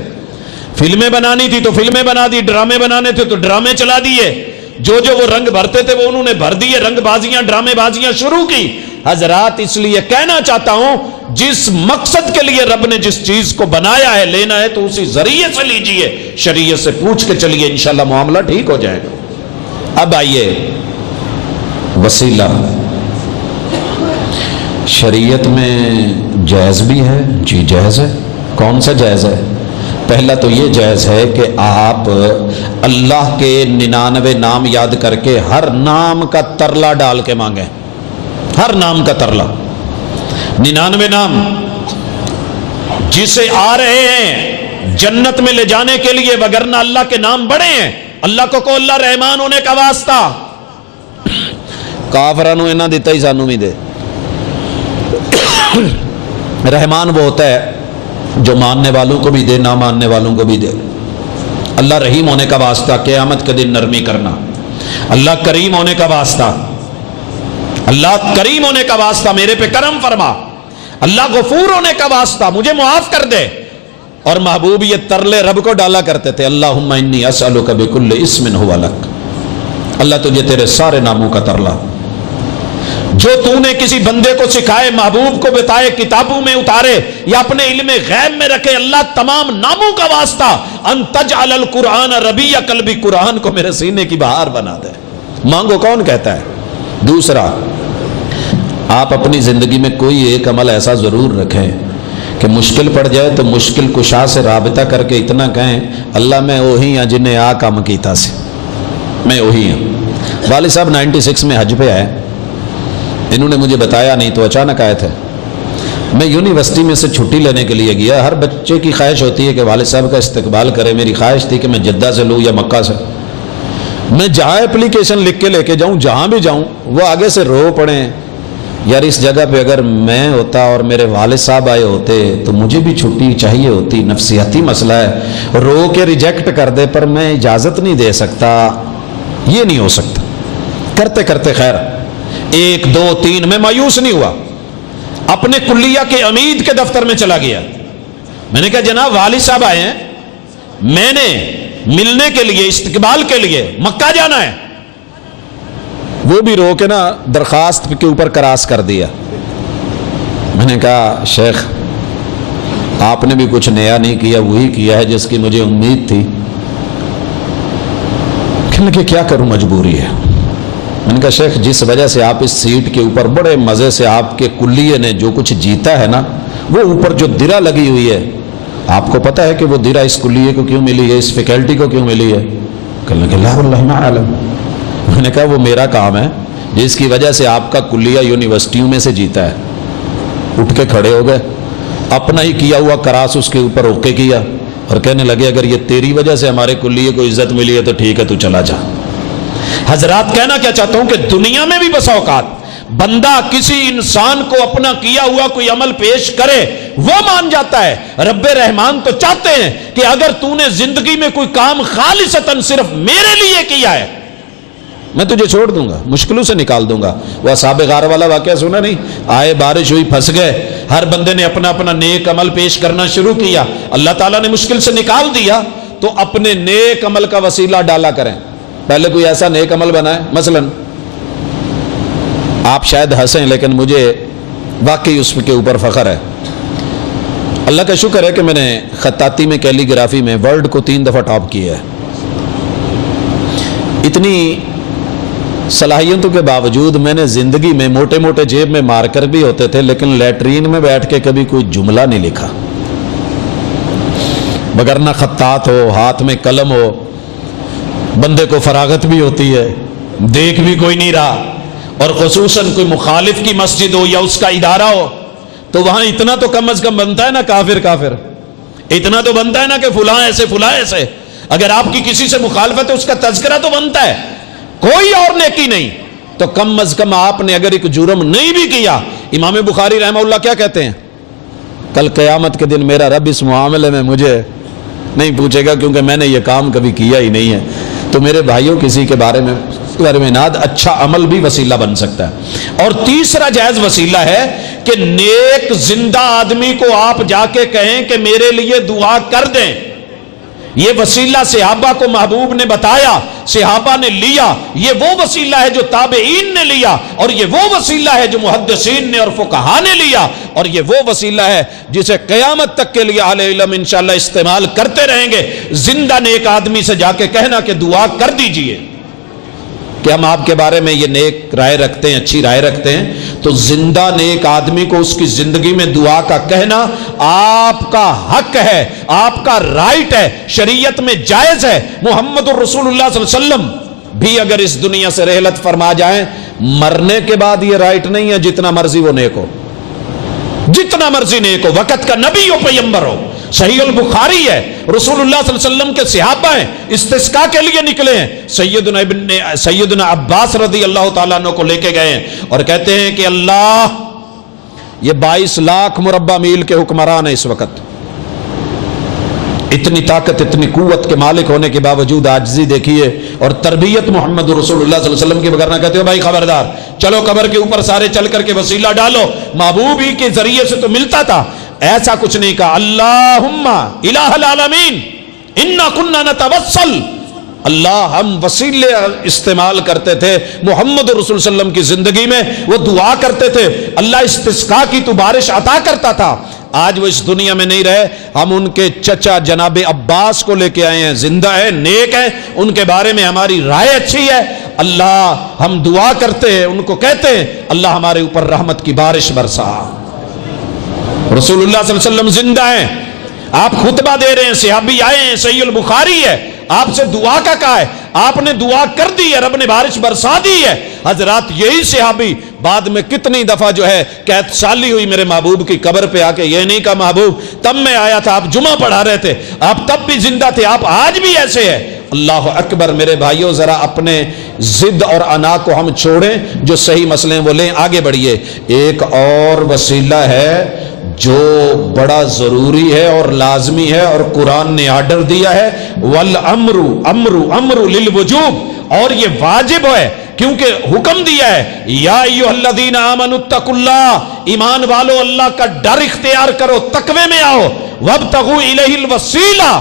فلمیں بنانی تھی تو فلمیں بنا دی، ڈرامے بنانے تھے تو ڈرامے چلا دیے، جو وہ رنگ بھرتے تھے وہ انہوں نے بھر دیے، رنگ بازیاں ڈرامے بازیاں شروع کی. حضرات اس لیے کہنا چاہتا ہوں، جس مقصد کے لیے رب نے جس چیز کو بنایا ہے لینا ہے تو اسی ذریعے سے لیجئے، شریعت سے پوچھ کے چلیے، انشاءاللہ معاملہ ٹھیک ہو جائے گا. اب آئیے وسیلہ شریعت میں جائز بھی ہے؟ جی جائز ہے. کون سا جائز ہے؟ پہلا تو یہ جائز ہے کہ آپ اللہ کے 99 نام یاد کر کے ہر نام کا ترلا ڈال کے مانگیں، ہر نام کا ترلا. 99 نام جسے آ رہے ہیں جنت میں لے جانے کے لیے، وگرنہ اللہ کے نام بڑے ہیں. اللہ کو کہو اللہ رحمان ہونے کا واسطہ، کافرانو انہاں دیتا ہی سانو بھی دے. رحمان وہ ہوتا ہے جو ماننے والوں کو بھی دے، نہ ماننے والوں کو بھی دے. اللہ رحیم ہونے کا واسطہ، قیامت کے دن نرمی کرنا. اللہ کریم ہونے کا واسطہ، اللہ کریم ہونے کا واسطہ میرے پہ کرم فرما. اللہ غفور ہونے کا واسطہ مجھے معاف کر دے. اور محبوب یہ ترلے رب کو ڈالا کرتے تھے، اللہم انی اسألک بکل اسم ہوا لک. اللہ تجھے تیرے سارے ناموں کا ترلا جو تو نے کسی بندے کو سکھائے، محبوب کو بتائے، کتابوں میں اتارے یا اپنے علم غیب میں رکھے، اللہ تمام ناموں کا واسطہ ان تجعل القرآن ربیع قلبی، قرآن کو میرے سینے کی بہار بنا دے. مانگو کون کہتا ہے؟ دوسرا، آپ اپنی زندگی میں کوئی ایک عمل ایسا ضرور رکھیں کہ مشکل پڑ جائے تو مشکل کشا سے رابطہ کر کے اتنا کہیں، اللہ میں وہی ہاں جنہیں آ کام کیتا سے، میں وہی ہوں. والد صاحب 96 میں حج پہ آئے، انہوں نے مجھے بتایا نہیں تو اچانک آئے تھے. میں یونیورسٹی میں سے چھٹی لینے کے لیے گیا. ہر بچے کی خواہش ہوتی ہے کہ والد صاحب کا استقبال کرے. میری خواہش تھی کہ میں جدہ سے لوں یا مکہ سے. میں جہاں اپلیکیشن لکھ کے لے کے جاؤں، جہاں بھی جاؤں، وہ آگے سے رو پڑیں، یار اس جگہ پہ اگر میں ہوتا اور میرے والد صاحب آئے ہوتے تو مجھے بھی چھٹی چاہیے ہوتی. نفسیاتی مسئلہ ہے، رو کے ریجیکٹ کر دے پر میں اجازت نہیں دے سکتا. یہ نہیں ہو سکتا. کرتے کرتے خیر 1 2 3 میں مایوس نہیں ہوا، اپنے کلیہ کے عمید کے دفتر میں چلا گیا. میں نے کہا جناب والد صاحب آئے ہیں، میں نے ملنے کے لیے، استقبال کے لیے مکہ جانا ہے. وہ بھی رو کے نا درخواست کے اوپر کراس کر دیا. میں نے کہا شیخ آپ نے بھی کچھ نیا نہیں کیا، وہی کیا ہے جس کی مجھے امید تھی. کہنے لگے کیا کروں، مجبوری ہے. میں نے کہا شیخ جس وجہ سے آپ اس سیٹ کے اوپر بڑے مزے سے آپ کے کلیے نے جو کچھ جیتا ہے نا، وہ اوپر جو درہ لگی ہوئی ہے، آپ کو پتہ ہے کہ وہ درہ اس کلیے کو کیوں ملی ہے، اس فیکلٹی کو کیوں ملی ہے؟ کہنے لگے لا واللہ ما اعلم. میں نے کہا وہ میرا کام ہے جس کی وجہ سے آپ کا کلیہ یونیورسٹیوں میں سے جیتا ہے. اٹھ کے کھڑے ہو گئے، اپنا ہی کیا ہوا کراس اس کے اوپر اوکے کیا اور کہنے لگے اگر یہ تیری وجہ سے ہمارے کلیے کو عزت ملی ہے تو ٹھیک ہے تو چلا جا. حضرات کہنا کیا چاہتا ہوں کہ دنیا میں بھی بسا اوقات بندہ کسی انسان کو اپنا کیا ہوا کوئی عمل پیش کرے وہ مان جاتا ہے. رب رحمان تو چاہتے ہیں کہ اگر تو نے زندگی میں کوئی کام خالصتاً صرف میرے لیے کیا ہے میں تجھے چھوڑ دوں گا، مشکلوں سے نکال دوں گا. وہ اصحاب غار والا واقعہ سنا نہیں؟ آئے بارش ہوئی پھنس گئے، ہر بندے نے اپنا اپنا نیک عمل پیش کرنا شروع کیا، اللہ تعالیٰ نے مشکل سے نکال دیا. تو اپنے نیک عمل کا وسیلہ ڈالا کریں. پہلے کوئی ایسا نیک عمل بنائے، مثلا آپ شاید ہنسیں لیکن مجھے واقعی اس کے اوپر فخر ہے. اللہ کا شکر ہے کہ میں نے خطاطی میں، کیلی گرافی میں ورلڈ کو 3 دفعہ ٹاپ کیا ہے. اتنی صلاحیتوں کے باوجود میں نے زندگی میں موٹے موٹے جیب میں مارکر بھی ہوتے تھے لیکن لیٹرین میں بیٹھ کے کبھی کوئی جملہ نہیں لکھا. وگرنہ خطاط ہو، ہاتھ میں قلم ہو، بندے کو فراغت بھی ہوتی ہے، دیکھ بھی کوئی نہیں رہا، اور خصوصاً کوئی مخالف کی مسجد ہو یا اس کا ادارہ ہو تو وہاں اتنا تو کم از کم بنتا ہے نا کافر کافر، اتنا تو بنتا ہے نا کہ فلاں ایسے فلاں ایسے. اگر آپ کی کسی سے مخالفت ہے اس کا تذکرہ تو بنتا ہے، کوئی اور نیکی نہیں. تو کم از کم آپ نے اگر ایک جرم نہیں بھی کیا، امام بخاری رحمہ اللہ کیا کہتے ہیں؟ کل قیامت کے دن میرا رب اس معاملے میں مجھے نہیں پوچھے گا کیونکہ میں نے یہ کام کبھی کیا ہی نہیں ہے. تو میرے بھائیوں کسی کے بارے میں درمیانات اچھا عمل بھی وسیلہ بن سکتا ہے۔ اور تیسرا جائز وسیلہ ہے کہ نیک زندہ آدمی کو آپ جا کے کہیں کہ میرے لیے دعا کر دیں۔ یہ وسیلہ صحابہ کو محبوب نے بتایا، صحابہ نے لیا، یہ وہ وسیلہ ہے جو تابعین نے لیا، اور یہ وہ وسیلہ ہے جو محدثین نے اور فقہا نے لیا، اور یہ وہ وسیلہ ہے جسے قیامت تک کے لیے اہل علم انشاءاللہ استعمال کرتے رہیں گے۔ زندہ نیک آدمی سے جا کے کہنا کہ دعا کر دیجئے کہ ہم آپ کے بارے میں یہ نیک رائے رکھتے ہیں، اچھی رائے رکھتے ہیں، تو زندہ نیک آدمی کو اس کی زندگی میں دعا کا کہنا آپ کا حق ہے، آپ کا رائٹ ہے، شریعت میں جائز ہے۔ محمد الرسول اللہ صلی اللہ علیہ وسلم بھی اگر اس دنیا سے رحلت فرما جائیں، مرنے کے بعد یہ رائٹ نہیں ہے جتنا مرضی وہ نیک ہو، جتنا مرضی نیک ہو، وقت کا نبی ہو، پیغمبر ہو۔ صحیح البخاری ہے، رسول اللہ صلی اللہ علیہ وسلم کے صحابہ ہیں، استسقاء کے لیے نکلے ہیں، سیدنا عباس رضی اللہ تعالیٰ عنہ کو لے کے گئے ہیں اور کہتے ہیں کہ اللہ، یہ 22 لاکھ مربع میل کے حکمران ہیں اس وقت، اتنی طاقت اتنی قوت کے مالک ہونے کے باوجود عاجزی دیکھیے اور تربیت محمد رسول اللہ صلی اللہ علیہ وسلم کی بغیر نہ کہتے ہو بھائی خبردار چلو قبر کے اوپر سارے چل کر کے وسیلہ ڈالو، محبوب ہی کے ذریعے سے تو ملتا تھا، ایسا کچھ نہیں کہا۔ اللہم الہ العالمین انا کننا نتوسل، اللہ ہم وسیلے استعمال کرتے تھے محمد رسول صلی اللہ علیہ وسلم کی زندگی میں، وہ دعا کرتے تھے، اللہ استسقاء کی تو بارش عطا کرتا تھا۔ آج وہ اس دنیا میں نہیں رہے، ہم ان کے چچا جناب عباس کو لے کے آئے ہیں، زندہ ہیں، نیک ہیں، ان کے بارے میں ہماری رائے اچھی ہے، اللہ ہم دعا کرتے ہیں، ان کو کہتے ہیں اللہ ہمارے اوپر رحمت کی بارش برسا۔ رسول اللہ صلی اللہ علیہ وسلم زندہ ہیں، آپ خطبہ دے رہے ہیں، صحابی آئے ہیں، صحیح البخاری ہے، آپ سے دعا کا کہا ہے، آپ نے دعا کر دی ہے، رب نے بارش برسا دی ہے۔ حضرات یہی صحابی بعد میں کتنی دفعہ جو ہے قحط سالی ہوئی میرے محبوب کی قبر پہ آ کے یہ نہیں کہا محبوب تب میں آیا تھا، آپ جمعہ پڑھا رہے تھے، آپ تب بھی زندہ تھے، آپ آج بھی ایسے ہیں۔ اللہ اکبر۔ میرے بھائیوں ذرا اپنے ضد اور انا کو ہم چھوڑیں، جو صحیح مسئلے وہ لیں، آگے بڑھیے۔ ایک اور وسیلہ ہے جو بڑا ضروری ہے اور لازمی ہے اور قرآن نے آرڈر دیا ہے، والامر امر للوجوب، اور یہ واجب ہے کیونکہ حکم دیا ہے، یا ایھا الذین آمنوا اتقوا اللہ، ایمان والو اللہ کا ڈر اختیار کرو، تقوی میں آؤ، وابتغوا الیہ الوسیلہ،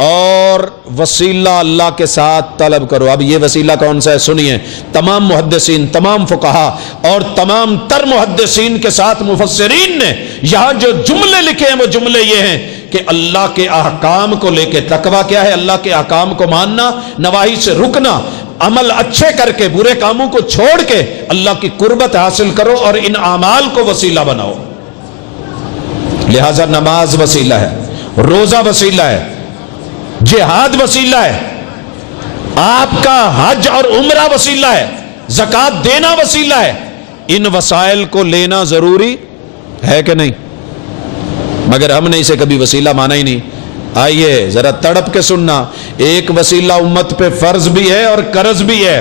اور وسیلہ اللہ کے ساتھ طلب کرو۔ اب یہ وسیلہ کون سا ہے سنیے، تمام محدثین، تمام فقہا اور تمام تر محدثین کے ساتھ مفسرین نے یہاں جو جملے لکھے ہیں وہ جملے یہ ہیں کہ اللہ کے احکام کو لے کے تقویٰ کیا ہے، اللہ کے احکام کو ماننا، نواہی سے رکنا، عمل اچھے کر کے برے کاموں کو چھوڑ کے اللہ کی قربت حاصل کرو اور ان اعمال کو وسیلہ بناؤ۔ لہذا نماز وسیلہ ہے، روزہ وسیلہ ہے، جہاد وسیلہ ہے، آپ کا حج اور عمرہ وسیلہ ہے، زکوٰۃ دینا وسیلہ ہے۔ ان وسائل کو لینا ضروری ہے کہ نہیں؟ مگر ہم نے اسے کبھی وسیلہ مانا ہی نہیں۔ آئیے ذرا تڑپ کے سننا، ایک وسیلہ امت پہ فرض بھی ہے اور قرض بھی ہے،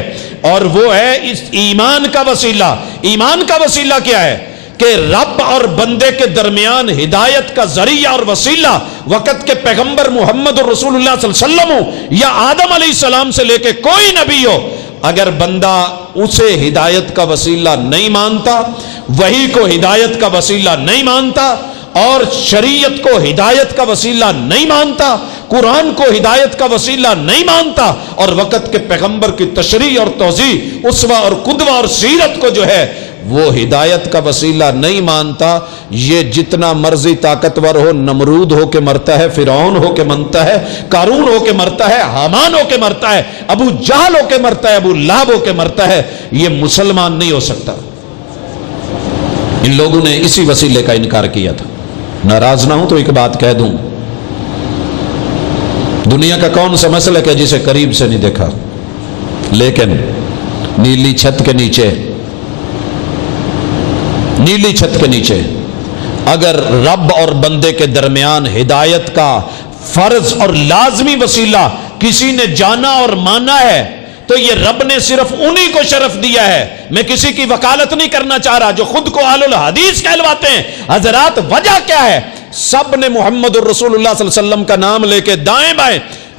اور وہ ہے اس ایمان کا وسیلہ۔ ایمان کا وسیلہ کیا ہے کہ رب اور بندے کے درمیان ہدایت کا ذریعہ اور وسیلہ وقت کے پیغمبر محمد رسول اللہ صلی اللہ علیہ وسلم ہو یا آدم علیہ السلام سے لے کے کوئی نبی ہو، اگر بندہ اسے ہدایت کا وسیلہ نہیں مانتا، وحی کو ہدایت کا وسیلہ نہیں مانتا، اور شریعت کو ہدایت کا وسیلہ نہیں مانتا، قرآن کو ہدایت کا وسیلہ نہیں مانتا، اور وقت کے پیغمبر کی تشریح اور توضیح، اسوہ اور قدوہ اور سیرت کو جو ہے وہ ہدایت کا وسیلہ نہیں مانتا، یہ جتنا مرضی طاقتور ہو، نمرود ہو کے مرتا ہے، فرعون ہو کے مرتا ہے، قارون ہو کے مرتا ہے، حامان ہو کے مرتا ہے، ابو جہل ہو کے مرتا ہے، ابو لہب ہو کے مرتا ہے، یہ مسلمان نہیں ہو سکتا۔ ان لوگوں نے اسی وسیلے کا انکار کیا تھا۔ ناراض نہ ہوں تو ایک بات کہہ دوں، دنیا کا کون سا مسلک ہے جسے قریب سے نہیں دیکھا، لیکن نیلی چھت کے نیچے اگر رب اور بندے کے درمیان ہدایت کا فرض اور لازمی وسیلہ کسی نے جانا اور مانا ہے تو یہ رب نے صرف انہی کو شرف دیا ہے۔ میں کسی کی وکالت نہیں کرنا چاہ رہا جو خود کو اہل الحدیث کہلواتے ہیں۔ حضرات وجہ کیا ہے؟ سب نے محمد الرسول اللہ صلی اللہ علیہ وسلم کا نام لے کے دائیں بائیں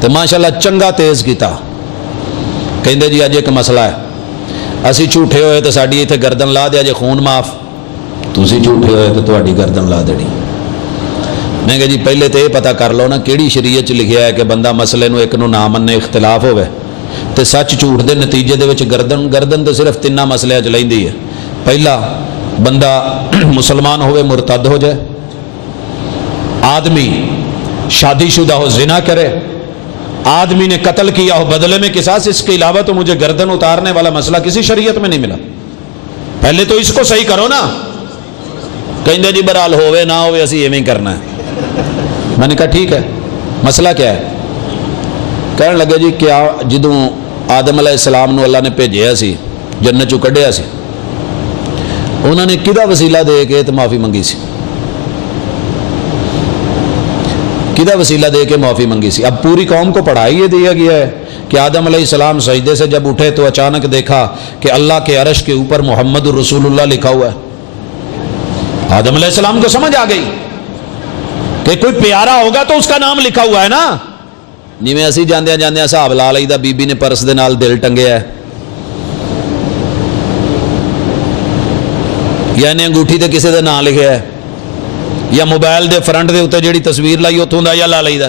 تو ماشاءاللہ چنگا تیز کیتا. کہندے جی اج ایک مسئلہ ہے, اسی جھوٹے ہوئے تو ساڈی اتنے گردن لا دیا جے خون معاف, تسی جھوٹے ہوئے تو تہاڈی گردن لا دینی. میں کہ جی پہلے تو یہ پتہ کر لو نا کیڑی شریعت لکھیا ہے کہ بندہ مسئلے نو ایک نو نہ مننے, اختلاف ہوئے تو سچ جھوٹ دے نتیجے دے وچ گردن تو صرف تیناں مسئلے چ لیندی ہے. پہلا بندہ مسلمان ہوئے مرتد ہو جائے, آدمی شادی شدہ ہو زنا کرے, آدمی نے قتل کیا ہو بدلے میں قصاص, اس کے علاوہ تو مجھے گردن اتارنے والا مسئلہ کسی شریعت میں نہیں ملا. پہلے تو اس کو صحیح کرو نا. کہیں جی برحال ہوئے نہ ہوئے اسی ایویں کرنا ہے. میں نے کہا ٹھیک ہے, مسئلہ کیا ہے؟ کہنے لگے جی کیا جدوں آدم علیہ السلام نو اللہ نے بھیجیا سی, جنت چوں کڈیا سی, انہوں نے کدا وسیلہ دے کے تو معافی منگی سی, کدا وسیلہ دے کے معافی منگی سی. اب پوری قوم کو پڑھا ہی یہ دیا گیا ہے کہ آدم علیہ السلام سجدے سے جب اٹھے تو اچانک دیکھا کہ اللہ کے عرش کے اوپر محمد الرسول اللہ لکھا ہوا ہے. آدم علیہ السلام کو سمجھ آ گئی کہ کوئی پیارا ہوگا تو اس کا نام لکھا ہوا ہے نا. جی میں اسی جاندیاں جاندیاں حساب لا لئیدا بی بی نے پرس دے نال دل ٹنگیا ہے, یا انہیں انگوٹھی تے کسی دے نام لکھیا ہے, یا موبائل دے فرنٹ دے اوتے جیڑی تصویر لائی اتوں دا یا لا لئیدا.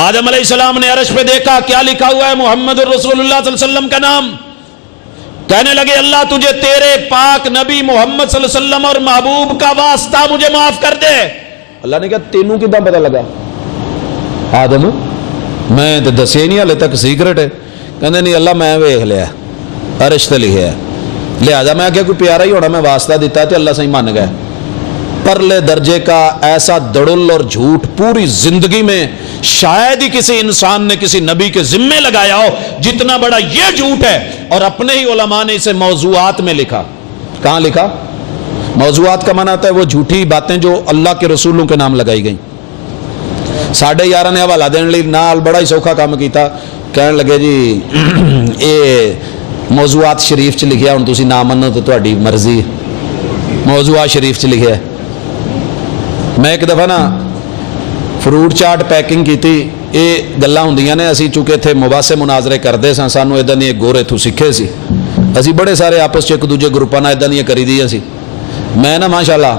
آدم علیہ السلام نے عرش پہ دیکھا کیا لکھا ہوا ہے, محمد الرسول اللہ صلی اللہ علیہ وسلم کا نام. کہنے لگے اللہ تجھے تیرے پاک نبی محمد صلی اللہ علیہ وسلم اور محبوب کا واسطہ مجھے معاف کر دے. اللہ نے کہا تینوں کداں پتہ لگا؟ آدم میں تو دسے نہیں, ہلے تک سیکرٹ ہے. کہندے نہیں اللہ میں ویکھ لیا عرش تے لکھیا ہے, لہذا میں کیا کوئی پیارا ہی ہونا, میں واسطہ دیتا ہے تو اللہ صحیح مان گئے. پرلے درجے کا ایسا دڑل اور جھوٹ پوری زندگی میں شاید ہی کسی انسان نے کسی نبی کے ذمے لگایا ہو جتنا بڑا یہ جھوٹ ہے. اور اپنے ہی علماء نے اسے موضوعات میں لکھا. کہاں لکھا؟ موضوعات کا معنی ہوتا ہے وہ جھوٹی باتیں جو اللہ کے رسولوں کے نام لگائی گئیں. ساڑھے 11 نے حوالہ دینے لی نال بڑا ہی سوکھا کام کیتا. کہنے لگے جی اے موضوعات شریف چ لکھیا, ہن تسی نہ منو تو تہاڈی مرضی. موضوعات شریف چ لکھیا. میں ایک دفعہ نا فروٹ چاٹ پیکنگ کیتی. یہ گلاں ہوندیاں نے, اسی چونکہ اتنے مباحثے مناظرے کرتے سن, سانوں ادا دی گور اتوں سیکھے سی, اسی بڑے سارے آپس ایک دوجے گروپاں نال ادا دیاں کری دیاں سی. میں نا ماشاءاللہ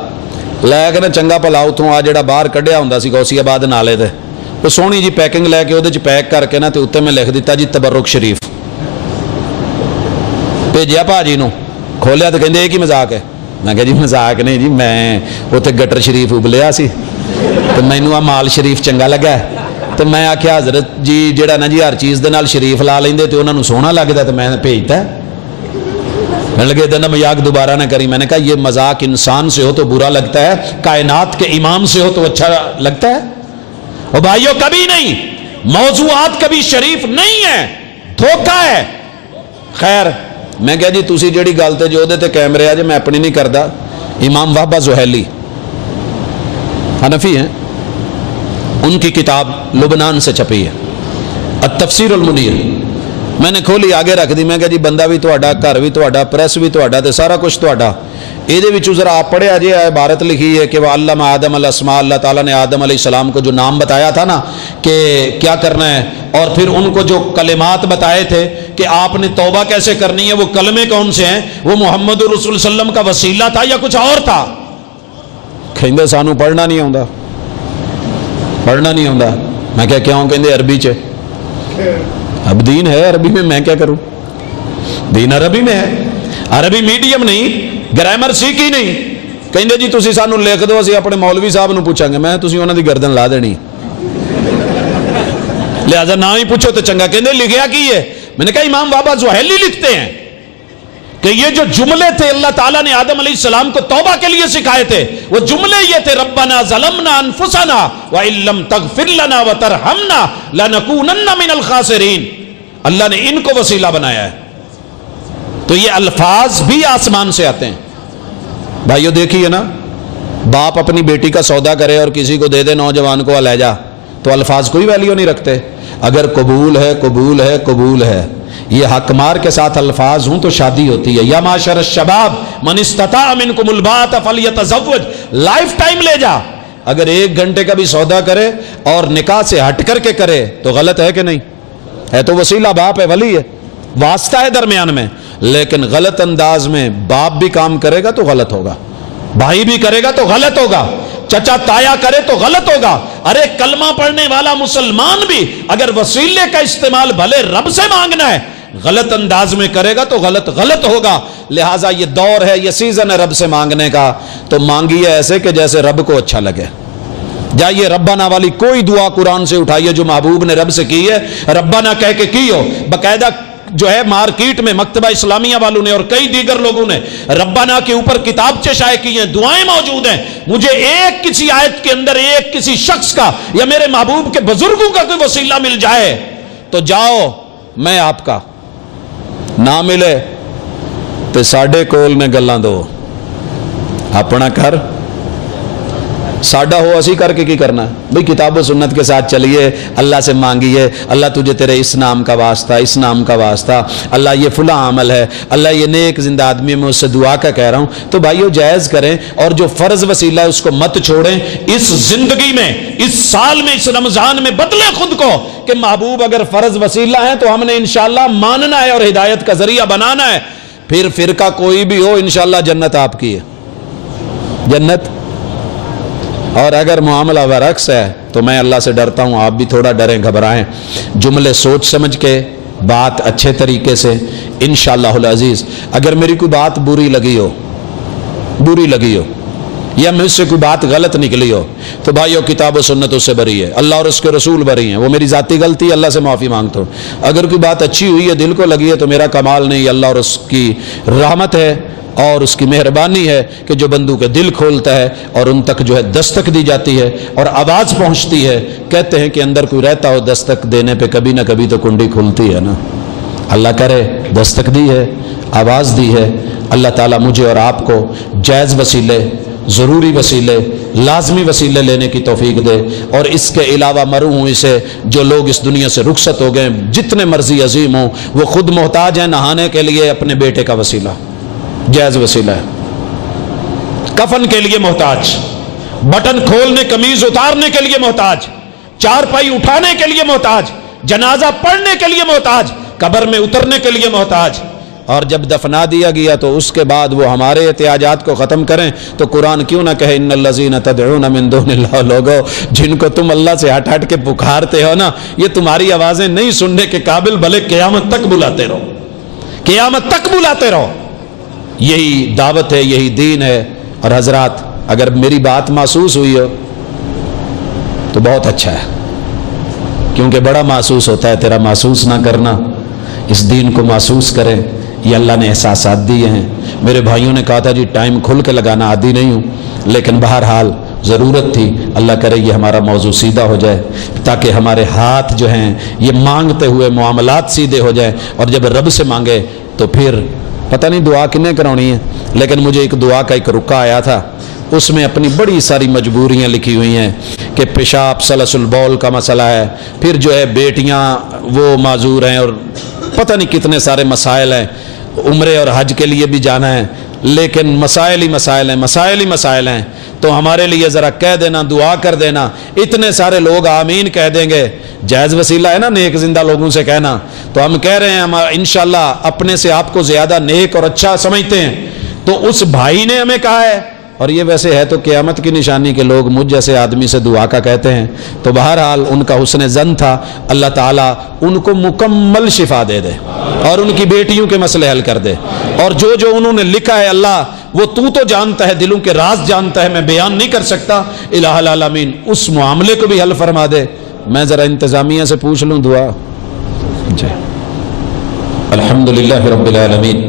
لے کے نا چنگا بھلا اتوں آ جڑا باہر کڈیا ہوندا سی غوثی آباد نالے تے, وہ سونی جی پیکنگ لے کے وہ پیک کر کے نا تے اتنے میں لکھ دیتا جی تبرک شریف. بھیجیا بھاجی نو, کھولیا تو کہندے یہ کی مذاق ہے. میں کہا جی مذاق نہیں جی, میں اتنے گٹر شریف ابلیا سی تو مینوں مال شریف چنگا لگا تو میں آخیا حضرت جی جڑا نا جی ہر چیز دے نال شریف لا لیندے تو انہاں نوں سوہنا لگدا تو میں بھیجتا. میں لگے ادھر مذاق دوبارہ نہ کری. میں نے کہا یہ مذاق انسان سے ہو تو برا لگتا ہے, کائنات کے امام سے ہو تو اچھا لگتا ہے. اور بھائیو کبھی نہیں, موضوعات کبھی شریف نہیں ہے, دھوکہ ہے. خیر میں کہا جی تسی جیڑی گل تے جو دے تے کیمرے آ جے میں اپنی نہیں کردا. امام وہبہ زحیلی حنفی ہیں, ان کی کتاب لبنان سے چھپی ہے التفسیر المنیر. میں نے کھولی آگے رکھ دی. میں کہا جی بندہ بھی تہاڈا, گھر بھی تہاڈا, پریس بھی تہاڈا, تے سارا کچھ تہاڈا. یہ ذرا آپ پڑھیا جی عبارت لکھی ہے کہ وہ علم آدم الاسماء, اللہ تعالیٰ نے آدم علیہ السلام کو جو نام بتایا تھا نا کہ کیا کرنا ہے, اور پھر ان کو جو کلمات بتائے تھے کہ آپ نے توبہ کیسے کرنی ہے, وہ کلمے کون سے ہیں, وہ محمد الرسول صلی اللہ علیہ وسلم کا وسیلہ تھا یا کچھ اور تھا. کہندے سانو پڑھنا نہیں آوندا, پڑھنا نہیں آوندا. میں کہا کیوں؟ کہندے عربی چ. اب دین ہے عربی میں کیا کروں؟ دین عربی میں ہے, عربی میڈیم نہیں, گرامر سیکھی نہیں. کہندے جی تسی سانو لکھ دو, اسی اپنے مولوی صاحب نو پوچھاں گے. میں تسی انہاں دی گردن لا دینی, لہذا نہ ہی پوچھو تو چنگا. کہندے لکھیا کی ہے؟ میں نے کہا امام وہبہ زحیلی لکھتے ہیں کہ یہ جو جملے تھے اللہ تعالیٰ نے آدم علیہ السلام کو توبہ کے لیے سکھائے تھے, وہ جملے یہ تھے ربنا ظلمنا انفسنا وان لم تغفر لنا وترحمنا لنکونن من الخاسرین. اللہ نے ان کو وسیلہ بنایا ہے. تو یہ الفاظ بھی آسمان سے آتے ہیں. بھائیو دیکھیے نا, باپ اپنی بیٹی کا سودا کرے اور کسی کو دے دے نوجوان کو لے جا, تو الفاظ کوئی ویلیو نہیں رکھتے. اگر قبول ہے قبول ہے قبول ہے, یہ حق مار کے ساتھ الفاظ ہوں تو شادی ہوتی ہے. یا معاشر الشباب من استطاع منکم الباءۃ فلیتزوج, لائف ٹائم لے جا. اگر 1 گھنٹے کا بھی سودا کرے اور نکاح سے ہٹ کر کے کرے تو غلط ہے کہ نہیں ہے؟ تو وسیلہ باپ ہے، ولی ہے، واسطہ ہے درمیان میں، لیکن غلط انداز میں باپ بھی کام کرے گا تو غلط ہوگا، بھائی بھی کرے گا تو غلط ہوگا، چچا تایا کرے تو غلط ہوگا۔ ارے کلمہ پڑھنے والا مسلمان بھی اگر وسیلے کا استعمال بھلے رب سے مانگنا ہے غلط انداز میں کرے گا تو غلط ہوگا۔ لہٰذا یہ دور ہے، یہ سیزن ہے رب سے مانگنے کا، تو مانگیے ایسے کہ جیسے رب کو اچھا لگے۔ جائیے ربنا والی کوئی دعا قرآن سے اٹھائیے جو محبوب نے رب سے کی ہے، ربنا کہہ کے کی ہو، باقاعدہ جو ہے مارکیٹ میں مکتبہ اسلامیہ والوں نے اور کئی دیگر لوگوں نے ربنا کے اوپر کتابچے شائع کی ہیں، دعائیں موجود ہیں۔ مجھے ایک کسی آیت کے اندر ایک کسی شخص کا یا میرے محبوب کے بزرگوں کا کوئی وسیلہ مل جائے تو جاؤ میں آپ کا، نہ ملے تو ساڈے کول نے گلاں دو، اپنا کر ساڈا ہو اسی کر کے کی کرنا ہے بھئی، کتاب و سنت کے ساتھ چلیے، اللہ سے مانگیے، اللہ تجھے تیرے اس نام کا واسطہ، اس نام کا واسطہ، اللہ یہ فلاں عمل ہے، اللہ یہ نیک زندہ آدمی میں اس سے دعا کا کہہ رہا ہوں، تو بھائیو جائز کریں، اور جو فرض وسیلہ ہے اس کو مت چھوڑیں۔ اس زندگی میں، اس سال میں، اس رمضان میں بدلیں خود کو کہ محبوب اگر فرض وسیلہ ہیں تو ہم نے انشاءاللہ ماننا ہے اور ہدایت کا ذریعہ بنانا ہے، پھر فرقہ کوئی بھی ہو انشاءاللہ جنت آپ کی ہے، جنت۔ اور اگر معاملہ برعکس ہے تو میں اللہ سے ڈرتا ہوں، آپ بھی تھوڑا ڈریں، گھبرائیں، جملے سوچ سمجھ کے، بات اچھے طریقے سے، انشاءاللہ العزیز۔ اگر میری کوئی بات بری لگی ہو یا مجھ سے کوئی بات غلط نکلی ہو تو بھائیو کتاب و سنت اس سے بری ہے، اللہ اور اس کے رسول بری ہیں، وہ میری ذاتی غلطی ہے، اللہ سے معافی مانگتا ہوں۔ اگر کوئی بات اچھی ہوئی ہے، دل کو لگی ہے، تو میرا کمال نہیں، اللہ اور اس کی رحمت ہے اور اس کی مہربانی ہے کہ جو بندوں کے دل کھولتا ہے اور ان تک جو ہے دستک دی جاتی ہے اور آواز پہنچتی ہے۔ کہتے ہیں کہ اندر کوئی رہتا ہو دستک دینے پہ کبھی نہ کبھی تو کنڈی کھلتی ہے نا، اللہ کرے دستک دی ہے، آواز دی ہے۔ اللہ تعالیٰ مجھے اور آپ کو جائز وسیلے، ضروری وسیلے، لازمی وسیلے لینے کی توفیق دے، اور اس کے علاوہ مرحوم سے جو لوگ اس دنیا سے رخصت ہو گئے جتنے مرضی عظیم ہوں، وہ خود محتاج ہیں نہانے کے لیے اپنے بیٹے کا وسیلہ، جائز وسیلہ ہے، کفن کے لیے محتاج، بٹن کھولنے قمیض اتارنے کے لیے محتاج، چارپائی اٹھانے کے لیے محتاج، جنازہ پڑھنے کے لیے محتاج، قبر میں اترنے کے لیے محتاج۔ اور جب دفنا دیا گیا تو اس کے بعد وہ ہمارے احتیاجات کو ختم کریں تو قرآن کیوں نہ کہے ان الذین تدعون من دون اللہ، لوگو جن کو تم اللہ سے ہٹ ہٹ کے پکارتے ہو نا، یہ تمہاری آوازیں نہیں سننے کے قابل، بھلے قیامت تک بلاتے رہو، قیامت تک بلاتے رہو۔ یہی دعوت ہے، یہی دین ہے۔ اور حضرات اگر میری بات محسوس ہوئی ہو تو بہت اچھا ہے، کیونکہ بڑا محسوس ہوتا ہے، تیرا محسوس نہ کرنا، اس دین کو محسوس کریں، یہ اللہ نے احساسات دیے ہیں۔ میرے بھائیوں نے کہا تھا جی ٹائم کھل کے لگانا، عادی نہیں ہوں، لیکن بہرحال ضرورت تھی، اللہ کرے یہ ہمارا موضوع سیدھا ہو جائے تاکہ ہمارے ہاتھ جو ہیں یہ مانگتے ہوئے معاملات سیدھے ہو جائیں، اور جب رب سے مانگے تو پھر پتہ نہیں دعا کنے کرانی ہے، لیکن مجھے ایک دعا کا ایک رکا آیا تھا، اس میں اپنی بڑی ساری مجبوریاں لکھی ہوئی ہیں کہ پیشاب سلس البول کا مسئلہ ہے، پھر جو ہے بیٹیاں وہ معذور ہیں، اور پتہ نہیں کتنے سارے مسائل ہیں، عمرے اور حج کے لیے بھی جانا ہے، لیکن مسائل ہی مسائل ہیں، مسائل ہی مسائل ہیں۔ تو ہمارے لیے ذرا کہہ دینا، دعا کر دینا، اتنے سارے لوگ آمین کہہ دیں گے، جائز وسیلہ ہے نا نیک زندہ لوگوں سے کہنا، تو ہم کہہ رہے ہیں ہم انشاءاللہ اپنے سے آپ کو زیادہ نیک اور اچھا سمجھتے ہیں، تو اس بھائی نے ہمیں کہا ہے، اور یہ ویسے ہے تو قیامت کی نشانی کے لوگ مجھ جیسے آدمی سے دعا کا کہتے ہیں، تو بہرحال ان کا حسن ظن تھا، اللہ تعالیٰ ان کو مکمل شفا دے دے اور ان کی بیٹیوں کے مسئلے حل کر دے، اور جو انہوں نے لکھا ہے اللہ وہ تو جانتا ہے، دلوں کے راز جانتا ہے، میں بیان نہیں کر سکتا، الہ العالمین اس معاملے کو بھی حل فرما دے۔ میں ذرا انتظامیہ سے پوچھ لوں دعا جی۔ الحمدللہ رب العالمین۔